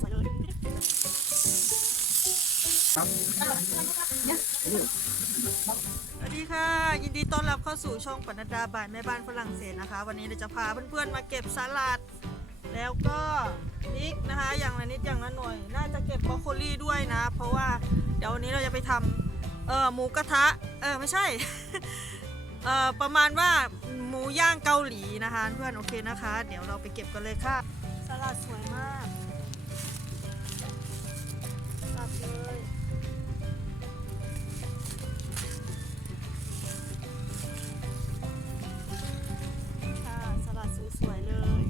สวยเลยสวัสดีค่ะ ยินดีต้อนรับเข้าสู่ช่องปนัดดาบายแม่บ้านฝรั่งเศสนะคะ วันนี้เราจะพาเพื่อนๆมาเก็บสลัด แล้วก็พริกนะคะ อย่างละนิดอย่างละหน่อย น่าจะเก็บบรอกโคลีด้วยนะ เพราะว่าเดี๋ยววันนี้เราจะไปทำเออหมูกระทะเออไม่ใช่เออประมาณว่าหมูย่างเกาหลีนะคะ เพื่อนโอเคนะคะ เดี๋ยวเราไปเก็บกันเลยค่ะ สลัดสวยมากสับเลยค่ะสลัดสวยๆเลย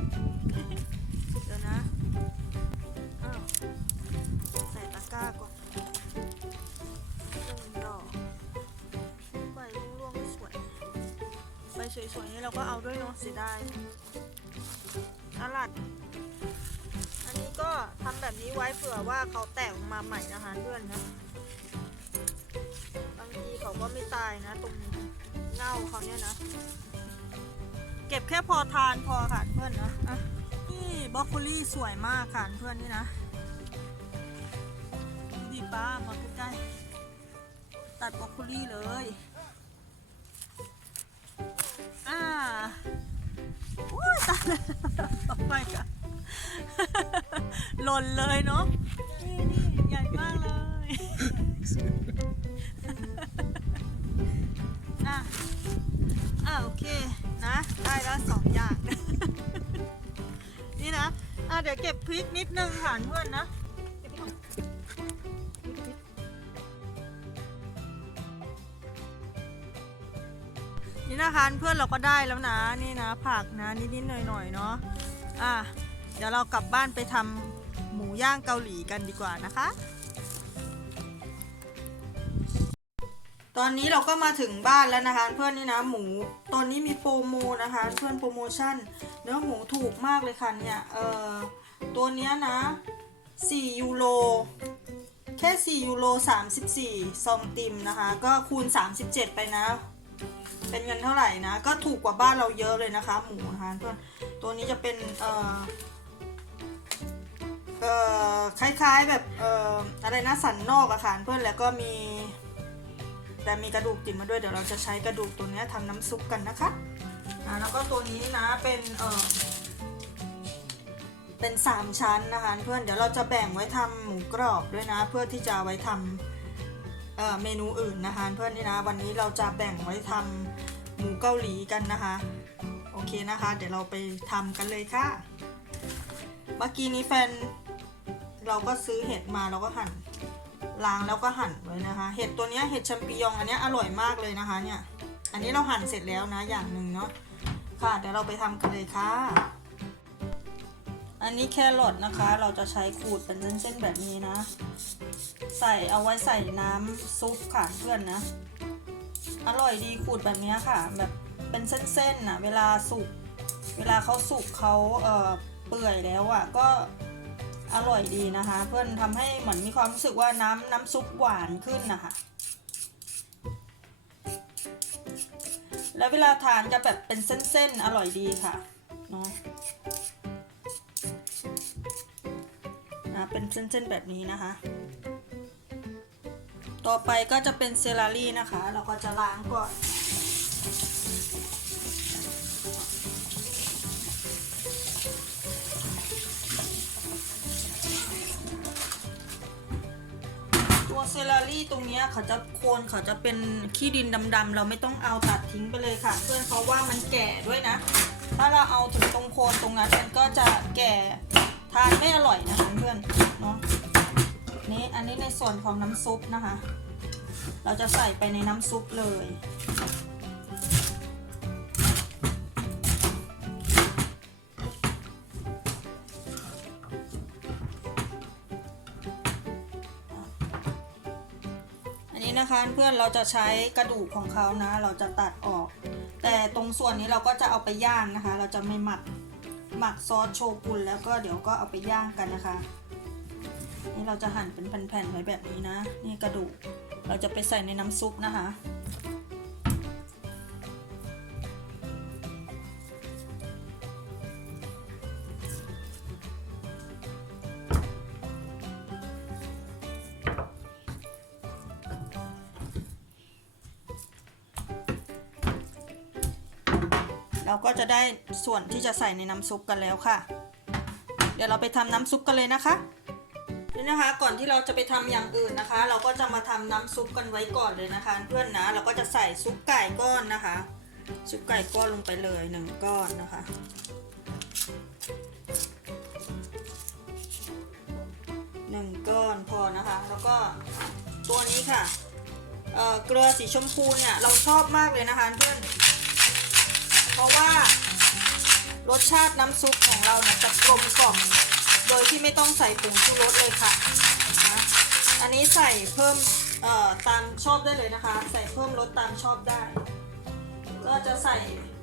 เดี๋ยวนะอ้าวใส่ตะกร้าก่อนหนึ่งดอกใบร่วงๆสวยใบสวยๆนี่เราก็เอาด้วยเนาะเสียดายสลัด แบบนี้ไว้เผื่อว่าเขาแตกออกมาใหม่นะคะเพื่อนนะบางทีเขาก็ไม่ตายนะ ตรงเง่าเขาเนี่ยนะ เก็บแค่พอทานพอค่ะเพื่อนนะอะนี่บรอกโคลี่สวยมากค่ะเพื่อนนี่นะดูดีป้ามาใกล้ๆตัดบรอกโคลี่เลยอ่าโอ้ยตายแล้วต่อไปค่ะ หล่นเลยเนาะนี่นี่ใหญ่มากเลย อะอ่าโอเคนะ ได้แล้วสองอย่าง นี่นะ อะเดี๋ยวเก็บพริกนิดนึงค่ะเพื่อนนะนนี่นะคะเพื่อนเราก็ได้แล้วนะนี่นะผักนะนิดๆหน่อยๆเนาะอะเดี๋ยวเรากลับบ้านไปทำ หมูย่างเกาหลีกันดีกว่านะคะ ตอนนี้เราก็มาถึงบ้านแล้วนะคะ เพื่อนนี่นะหมูตอนนี้มีโปรโมนะคะ เพื่อนโปรโมชั่น เนื้อหมูถูกมากเลยค่ะเนี่ยเออตัวเนี้ยนะ4ยูโรแค่4ยูโร34 ซองติมนะคะ ก็คูณ 37 ไปนะ เป็นเงินเท่าไหร่นะ ก็ถูกกว่าบ้านเราเยอะเลยนะคะ หมูนะคะเพื่อนตัวนี้จะเป็นเออ เออคล้ายๆแบบเอออะไรนะสันนอกอะค่ะเพื่อนแล้วก็มี แต่มีกระดูกติดมาด้วยเดี๋ยวเราจะใช้กระดูกตัวนี้ทำน้ำซุปกันนะคะอ่าแล้วก็ตัวนี้นะเป็นเออเป็นสามชั้นนะคะเพื่อนเดี๋ยวเราจะแบ่งไว้ทำหมูกรอบด้วยนะ เพื่อที่จะไว้ทำเอ่อเมนูอื่นนะคะเพื่อนนี่นะวันนี้เราจะแบ่งไว้ทำหมูเกาหลีกันนะคะโอเคนะคะ เดี๋ยวเราไปทำกันเลยค่ะเมื่อกี้นี้แฟน เราก็ซื้อเห็ดมาเราก็หั่นล้างแล้วก็หั่นไว้นะคะ เห็ดตัวนี้เห็ดแชมปิญองอันนี้อร่อยมากเลยนะคะเนี่ย อันนี้เราหั่นเสร็จแล้วนะอย่างหนึ่งเนาะค่ะเดี๋ยวเราไปทำกันเลยค่ะ อันนี้แครอทนะคะ เราจะใช้ขูดเป็นเส้นๆแบบนี้นะ ใส่เอาไว้ใส่น้ำซุปค่ะเพื่อนนะ อร่อยดีขูดแบบนี้ค่ะ แบบเป็นเส้นๆนะเวลาสุกเวลาเขาสุกเขาเอ่อเปื่อยแล้วอะ่ะก็ อร่อยดีนะคะ เพื่อนทำให้เหมือนมีความรู้สึกว่าน้ำน้ำซุปหวานขึ้นนะคะแล้วเวลาทานจะแบบเป็นเส้นๆ อร่อยดีค่ะเนาะนะเป็นเส้นๆ แบบนี้นะคะ ต่อไปก็จะเป็นเซลารี่นะคะ เราก็จะล้างก่อน รี่ตรงนี้เขาจะโคนเขาจะเป็นขี้ดินดำๆเราไม่ต้องเอาตัดทิ้งไปเลยค่ะ เพื่อนเพราะว่ามันแก่ด้วยนะ ถ้าเราเอาถึงตรงโคนตรงนั้นมันก็จะแก่ทานไม่อร่อยนะคะเพื่อนเนาะนี่อันนี้ในส่วนของน้ำซุปนะคะ เราจะใส่ไปในน้ำซุปเลย อันนี้นเพื่อนเราจะใช้กระดูกของเขานะ เราจะตัดออก แต่ตรงส่วนนี้เราก็จะเอาไปย่างนะคะ เราจะไม่หมักหมักซอสโชกุนแล้วก็เดี๋ยวก็เอาไปย่างกันนะคะ นี่เราจะหั่นเป็นแผ่นๆไว้แบบนี้นะ นี่กระดูกเราจะไปใส่ในน้ำซุปนะคะ เราก็จะได้ส่วนที่จะใส่ในน้ำซุปกันแล้วค่ะ เดี๋ยวเราไปทำน้ำซุปกันเลยนะคะนี่นะคะ ก่อนที่เราจะไปทำอย่างอื่นนะคะ เราก็จะมาทำน้ำซุปกันไว้ก่อนเลยนะคะ เพื่อนนะ เราก็จะใส่ซุปไก่ก้อนนะคะ ซุปไก่ก้อนลงไปเลยหนึ่งก้อนนะคะหนึ่งก้อนพอนะคะ แล้วก็ตัวนี้ค่ะเอ่อเกลือสีชมพูเนี่ยเราชอบมากเลยนะคะเพื่อน เพราะว่ารสชาติน้ำซุปของเราเนี่ยจะกลมกล่อมโดยที่ไม่ต้องใส่ผงชูรสเลยค่ะนะอันนี้ใส่เพิ่มเอ่อตามชอบได้เลยนะคะ ใส่เพิ่มรสตามชอบได้ ก็จะใส่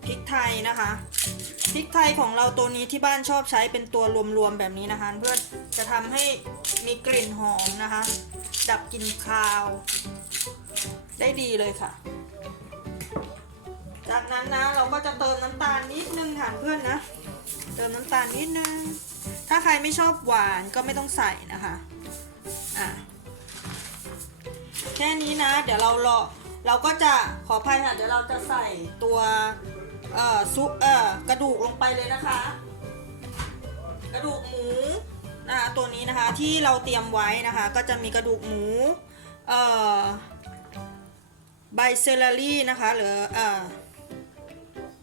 พริกไทยนะคะพริกไทยของเราตัวนี้ที่บ้านชอบใช้เป็นตัวรวมๆแบบนี้นะคะ เพื่อจะทำให้มีกลิ่นหอมนะคะ ดับกลิ่นคาว ได้ดีเลยค่ะ จากนั้นนะเราก็จะเติมน้ำตาลนิดนึงค่ะเพื่อนนะ เติมน้ำตาลนิดนึง ถ้าใครไม่ชอบหวานก็ไม่ต้องใส่นะคะอะแค่นี้นะ เดี๋ยวเรารอเราก็จะขออภัยค่ะเดี๋ยวเราจะใส่ตัวเอ่อซุปเอ่อกระดูกลงไปเลยนะคะ กระดูกหมูนะคะตัวนี้นะคะที่เราเตรียมไว้นะคะ ก็จะมีกระดูกหมูเอ่อใบเซลลารี่นะคะหรือเอ่อ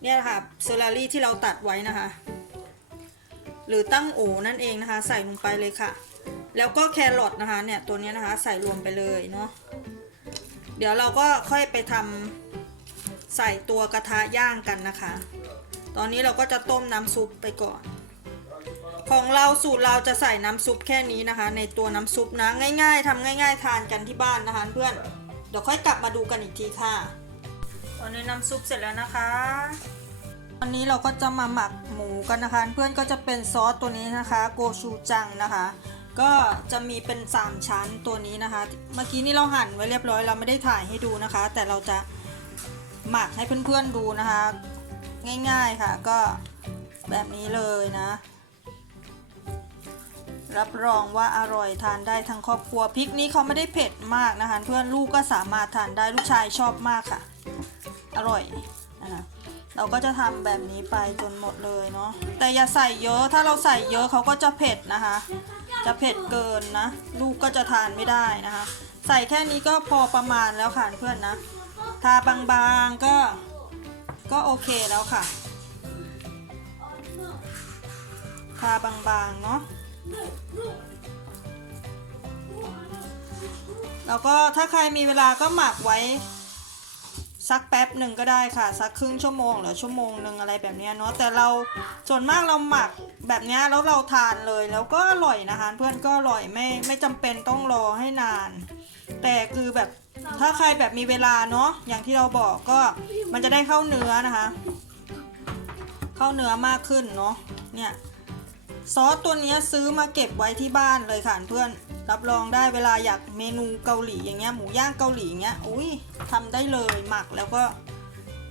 เนี่ยนะคะเซลลารี่ที่เราตัดไว้นะคะ หรือตั้งโอนั่นเองนะคะ ใส่ลงไปเลยค่ะ แล้วก็แครอทนะคะเนี่ยตัวนี้นะคะใส่รวมไปเลยเนาะเดี๋ยวเราก็ค่อยไปทำใส่ตัวกระทะย่างกันนะคะ ตอนนี้เราก็จะต้มน้ำซุปไปก่อน ของเราสูตรเราจะใส่น้ำซุปแค่นี้นะคะ ในตัวน้ำซุปนะง่าย ๆทำง่าย ๆ ทานกันที่บ้านนะคะเพื่อนเดี๋ยวค่อยกลับมาดูกันอีกทีค่ะ ตอนนี้น้ำซุปเสร็จแล้วนะคะวันนี้เราก็จะมาหมักหมูกันนะคะ เพื่อนก็จะเป็นซอสตัวนี้นะคะ โกชูจังนะคะ ก็จะมีเป็น 3 ชั้นตัวนี้นะคะ เมื่อกี้นี่เราหั่นไว้เรียบร้อยเราไม่ได้ถ่ายให้ดูนะคะ แต่เราจะหมักให้เพื่อนๆดูนะคะ ง่ายๆค่ะ ก็แบบนี้เลยนะรับรองว่าอร่อยทานได้ทั้งครอบครัวพริกนี้เขาไม่ได้เผ็ดมากนะคะ เพื่อนลูกก็สามารถทานได้ลูกชายชอบมากค่ะ อร่อยนะคะเราก็จะทำแบบนี้ไปจนหมดเลยเนาะแต่อย่าใส่เยอะถ้าเราใส่เยอะเขาก็จะเผ็ดนะคะ จะเผ็ดเกินนะ ลูกก็จะทานไม่ได้นะคะ ใส่แค่นี้ก็พอประมาณแล้วค่ะเพื่อนนะทาบางๆก็ก็โอเคแล้วค่ะทาบางๆเนาะแล้วก็ถ้าใครมีเวลาก็หมักไว้ สักแป๊บหนึ่งก็ได้ค่ะสักครึ่งชั่วโมงหรือชั่วโมงหนึ่งอะไรแบบเนี้ยเนาะแต่เราส่วนมากเราหมักแบบเนี้ยแล้วเราทานเลย แล้วก็อร่อยนะคะ เพื่อนก็อร่อยไม่ไม่จำเป็นต้องรอให้นาน แต่คือแบบถ้าใครแบบมีเวลาเนาะอย่างที่เราบอกก็มันจะได้เข้าเนื้อนะคะ เข้าเนื้อมากขึ้นเนาะเนี่ยซอสตัวนี้ซื้อมาเก็บไว้ที่บ้านเลยค่ะเพื่อน รับรองได้เวลาอยากเมนูเกาหลีอย่างเงี้ยหมูย่างเกาหลีอย่างเงี้ยอุ้ยทำได้เลยหมักแล้วก็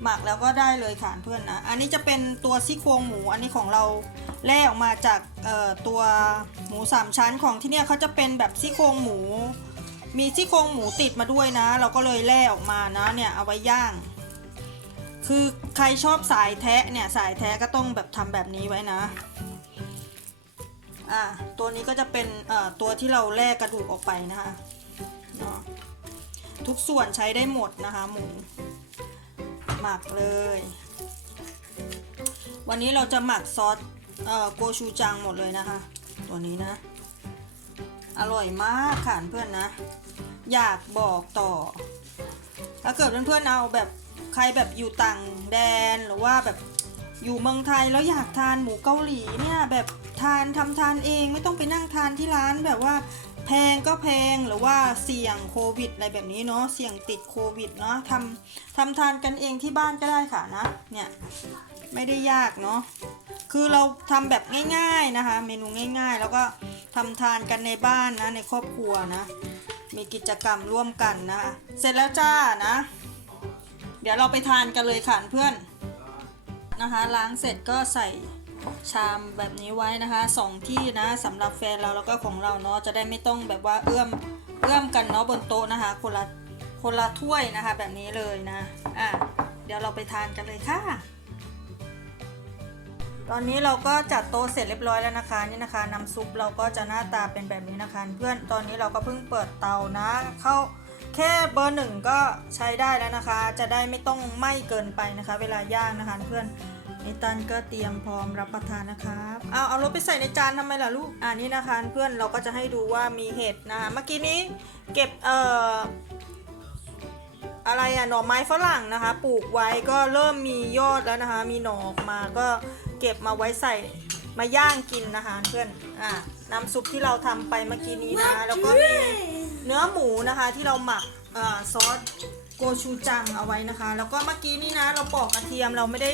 หมักแล้วก็ได้เลยค่ะเพื่อนนะ อันนี้จะเป็นตัวซี่โครงหมู อันนี้ของเราแล่ออกมาจากเอ่อตัวหมูสามชั้นของที่เนี่ยเขาจะเป็นแบบซี่โครงหมู มีซี่โครงหมูติดมาด้วยนะ เราก็เลยแล่ออกมานะเนี่ยเอาไว้ย่าง คือใครชอบสายแทะเนี่ยสายแทะก็ต้องแบบทำแบบนี้ไว้นะ อ่าตัวนี้ก็จะเป็นอ่อตัวที่เราแลกกระดูกออกไปนะคะเนาะทุกส่วนใช้ได้หมดนะคะหมูหมักเลย วันนี้เราจะหมักซอสเอ่อโกชูจังหมดเลยนะคะ ตัวนี้นะ อร่อยมากค่ะเพื่อนนะ อยากบอกต่อ ถ้าเกิดเพื่อนๆเอาแบบใครแบบอยู่ต่างแดนหรือว่าแบบ อยู่เมืองไทยแล้วอยากทานหมูเกาหลีเนี่ยแบบทานทำทานเองไม่ต้องไปนั่งทานที่ร้านแบบว่าแพงก็แพงหรือว่าเสี่ยงโควิดอะไรแบบนี้เนาะเสี่ยงติดโควิดเนาะทำทำทานกันเองที่บ้านก็ได้ค่ะนะเนี่ยไม่ได้ยากเนาะคือเราทำแบบง่าย ๆนะคะ เมนูง่าย ๆ แล้วก็ทำทานกันในบ้านนะในครอบครัวนะ มีกิจกรรมร่วมกันนะคะเสร็จแล้วจ้านะ เดี๋ยวเราไปทานกันเลยค่ะเพื่อน นะคะ ล้างเสร็จก็ใส่ชามแบบนี้ไว้นะคะสองที่นะสำหรับแฟนเราแล้วก็ของเราเนาะจะได้ไม่ต้องแบบว่าเอื้อมเอื้อมกันเนาะบนโต๊ะนะคะ คนละคนละถ้วยนะคะ แบบนี้เลยนะอะเดี๋ยวเราไปทานกันเลยค่ะ ตอนนี้เราก็จัดโต๊ะเสร็จเรียบร้อยแล้วนะคะนี่นะคะน้ำซุปเราก็จะหน้าตาเป็นแบบนี้นะคะ เพื่อนตอนนี้เราก็เพิ่งเปิดเตานะเข้า แค่เบอร์หนึ่งก็ใช้ได้แล้วนะคะ จะได้ไม่ต้องไหม้เกินไปนะคะ เวลาย่างนะคะเพื่อนนิตันก็เตรียมพร้อมรับประทานนะครับเอาเอารถไปใส่ในจานทำไมล่ะลูก อ่านี่นะคะเพื่อนเราก็จะให้ดูว่ามีเห็ดนะคะ เมื่อกี้นี้เก็บเอ่ออะไรอะหน่อไม้ฝรั่งนะคะ ปลูกไว้ก็เริ่มมียอดแล้วนะคะ มีหน่อออกมาก็เก็บมาไว้ใส่มาย่างกินนะคะเพื่อน อะน้ำซุปที่เราทำไปเมื่อกี้นี้นะ แล้วก็มี เนื้อหมูนะคะที่เราหมักซอสโกชูจังเอาไว้นะคะ แล้วก็เมื่อกี้นี้นะเราปอกกระเทียมเราไม่ได้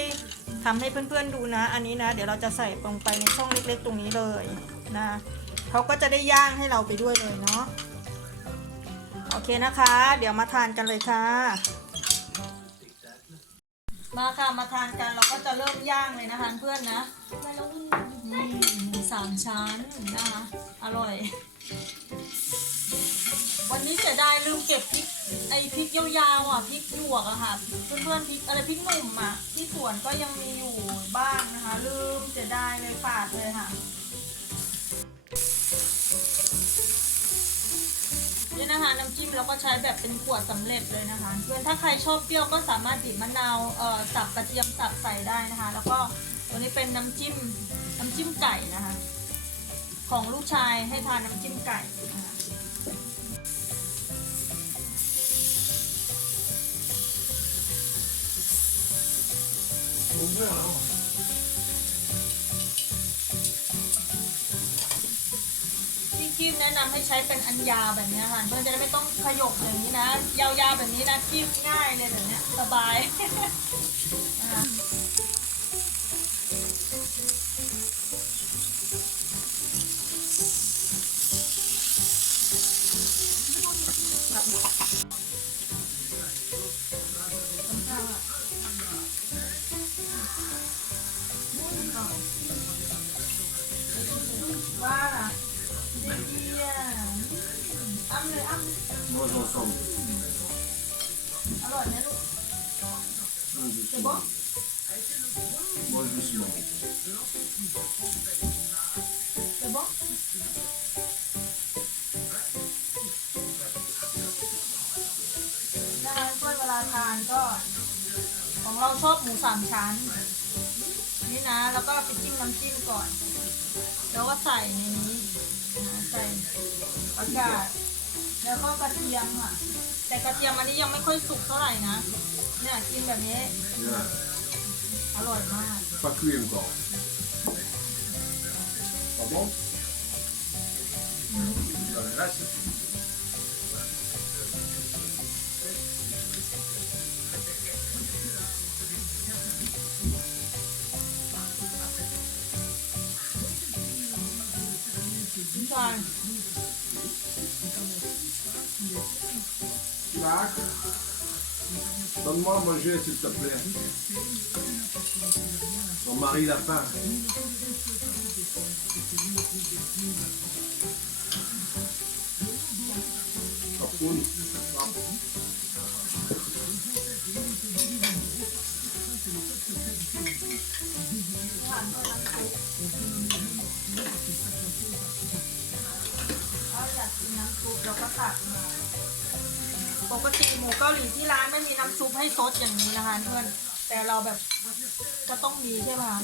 ทำให้เพื่อนๆดูนะ อันนี้นะ เดี๋ยวเราจะใส่ลงไปในช่องเล็กๆ ตรงนี้เลยนะเขาก็จะได้ย่างให้เราไปด้วยเลยเนาะโอเคนะคะ เดี๋ยวมาทานกันเลยค่ะ มาค่ะมาทานกันเราก็จะเริ่มย่างเลยนะคะเพื่อนนะนี่หมูสามชั้นนะคะอร่อย นี้เสียดายลืมเก็บพริกไอพริกยาวๆอะพริกหยวกอะค่ะเพื่อนๆพริกอะไรพริกหนุ่มอะที่สวนก็ยังมีอยู่บ้างนะคะ ลืมเสียดายเลยฝาดเลยค่ะนี่นะคะน้ำจิ้มเราก็ใช้แบบเป็นขวดสำเร็จเลยนะคะ เพื่อนถ้าใครชอบเปรี้ยวก็สามารถบีบมะนาวเอ่อสับกระเทียมสับใส่ได้นะคะ แล้วก็ตัวนี้เป็นน้ำจิ้มน้ำจิ้มไก่นะคะ ของลูกชายให้ทานน้ำจิ้มไก่นะคะ ที่คีบแนะนำให้ใช้เป็นอันยาวแบบนี้ค่ะเพื่อนจะได้ไม่ต้องขยบอย่างนี้นะ ยาวๆแบบนี้นะคีบง่ายเลยแบบเนี้ยสบาย ทานก็ ของเราชอบหมูสามชั้น นี่นะ แล้วก็ไปจิ้มน้ำจิ้มก่อน แล้วก็ใส่ในนี้นะใส่ประกาศแล้วก็กระเทียมค่ะ แต่กระเทียมอันนี้ยังไม่ค่อยสุกเท่าไหร่นะ เนี่ยกินแบบนี้ Bien. อร่อยมาก Pas cuit encore. Pas bon donne-moi à manger, s'il te plaît. Mon mari l'a faim. Kapun. ทานด้วยน้ำซุ ปกติหมูเกาหลีที่ร้านไม่มีน้ำซุปให้ซดอย่างนี้นะคะเพื่อน แต่เราแบบก็ต้องมีใช่ไหมคะ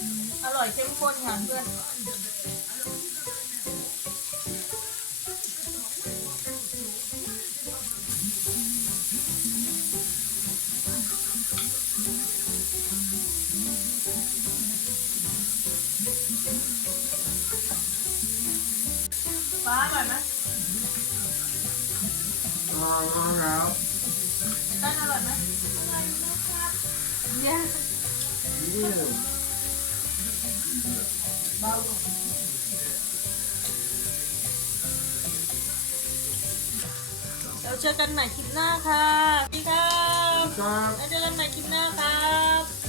อืมอร่อยเข้มข้นค่ะเพื่อน ฟ้าอร่อยไหม Ah, ah, ด้านอร่อยไหมอร่อยนะครับเย้ ah. เบาแล้วเจอกันใหม่คลิปหน้าค่ะสวัสดีครับ Ciao. แล้วเจอกันใหม่คลิปหน้าค่ะ